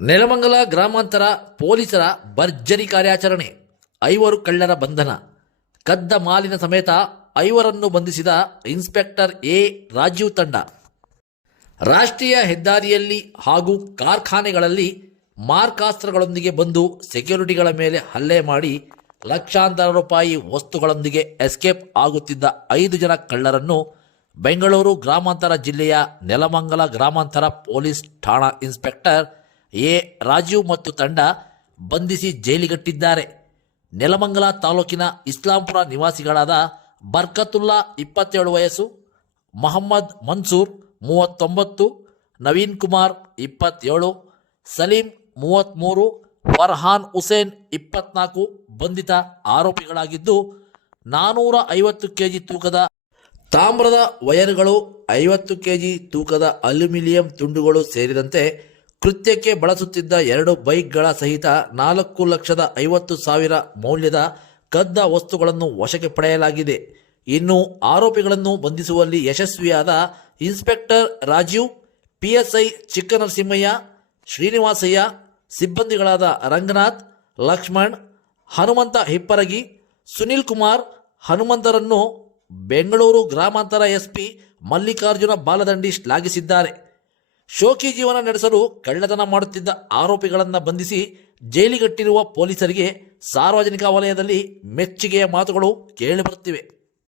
ನೆಲಮಂಗಲ ಗ್ರಾಮಾಂತರ ಪೊಲೀಸರ ಭರ್ಜರಿ ಕಾರ್ಯಾಚರಣೆ, ಐವರು ಕಳ್ಳರ ಬಂಧನ. ಕದ್ದ ಮಾಲಿನ ಸಮೇತ ಐವರನ್ನು ಬಂಧಿಸಿದ ಇನ್ಸ್ಪೆಕ್ಟರ್ ಎ ರಾಜೀವ್ ತಂಡ. ರಾಷ್ಟ್ರೀಯ ಹೆದ್ದಾರಿಯಲ್ಲಿ ಹಾಗೂ ಕಾರ್ಖಾನೆಗಳಲ್ಲಿ ಮಾರ್ಕಾಸ್ತ್ರಗಳೊಂದಿಗೆ ಬಂದು ಸೆಕ್ಯೂರಿಟಿಗಳ ಮೇಲೆ ಹಲ್ಲೆ ಮಾಡಿ ಲಕ್ಷಾಂತರ ರೂಪಾಯಿ ವಸ್ತುಗಳೊಂದಿಗೆ ಎಸ್ಕೇಪ್ ಆಗುತ್ತಿದ್ದ ಐದು ಜನ ಕಳ್ಳರನ್ನು ಬೆಂಗಳೂರು ಗ್ರಾಮಾಂತರ ಜಿಲ್ಲೆಯ ನೆಲಮಂಗಲ ಗ್ರಾಮಾಂತರ ಪೊಲೀಸ್ ಠಾಣಾ ಇನ್ಸ್ಪೆಕ್ಟರ್ ಎ ರಾಜೀವ್ ಮತ್ತು ತಂಡ ಬಂಧಿಸಿ ಜೈಲಿಗಟ್ಟಿದ್ದಾರೆ. ನೆಲಮಂಗಲ ತಾಲೂಕಿನ ಇಸ್ಲಾಂಪುರ ನಿವಾಸಿಗಳಾದ ಬರ್ಕತುಲ್ಲಾ ಇಪ್ಪತ್ತೇಳು ವಯಸ್ಸು, ಮೊಹಮ್ಮದ್ ಮನ್ಸೂರ್ ಮೂವತ್ತೊಂಬತ್ತು, ನವೀನ್ ಕುಮಾರ್ ಇಪ್ಪತ್ತೇಳು, ಸಲೀಂ ಮೂವತ್ತ್ಮೂರು ಫರ್ಹಾನ್ ಹುಸೇನ್ ಇಪ್ಪತ್ನಾಲ್ಕು ಬಂಧಿತ ಆರೋಪಿಗಳಾಗಿದ್ದು, ನಾನೂರ ಐವತ್ತು ಕೆಜಿ ತೂಕದ ತಾಮ್ರದ ವಯರ್ಗಳು ಐವತ್ತು ಕೆಜಿ ತೂಕದ ಅಲ್ಯೂಮಿನಿಯಂ ತುಂಡುಗಳು ಸೇರಿದಂತೆ ಕೃತ್ಯಕ್ಕೆ ಬಳಸುತ್ತಿದ್ದ ಎರಡು ಬೈಕ್ಗಳ ಸಹಿತ ನಾಲ್ಕು ಲಕ್ಷದ ಐವತ್ತು ಸಾವಿರ ಮೌಲ್ಯದ ಕದ್ದ ವಸ್ತುಗಳನ್ನು ವಶಕ್ಕೆ ಪಡೆಯಲಾಗಿದೆ. ಇನ್ನು ಆರೋಪಿಗಳನ್ನು ಬಂಧಿಸುವಲ್ಲಿ ಯಶಸ್ವಿಯಾದ ಇನ್ಸ್ಪೆಕ್ಟರ್ ರಾಜೀವ್, ಪಿಎಸ್ಐ ಚಿಕ್ಕನರಸಿಂಹಯ್ಯ, ಶ್ರೀನಿವಾಸಯ್ಯ, ಸಿಬ್ಬಂದಿಗಳಾದ ರಂಗನಾಥ್, ಲಕ್ಷ್ಮಣ್, ಹನುಮಂತ ಹಿಪ್ಪರಗಿ, ಸುನಿಲ್ ಕುಮಾರ್, ಹನುಮಂತರನ್ನು ಬೆಂಗಳೂರು ಗ್ರಾಮಾಂತರ ಎಸ್ಪಿ ಮಲ್ಲಿಕಾರ್ಜುನ ಬಾಲದಂಡಿ ಶ್ಲಾಘಿಸಿದ್ದಾರೆ. ಶೋಕಿ ಜೀವನ ನಡೆಸಲು ಕಳ್ಳತನ ಮಾಡುತ್ತಿದ್ದ ಆರೋಪಿಗಳನ್ನು ಬಂಧಿಸಿ ಜೈಲಿಗಟ್ಟಿರುವ ಪೊಲೀಸರಿಗೆ ಸಾರ್ವಜನಿಕ ವಲಯದಲ್ಲಿ ಮೆಚ್ಚುಗೆಯ ಮಾತುಗಳು ಕೇಳಿಬರುತ್ತಿವೆ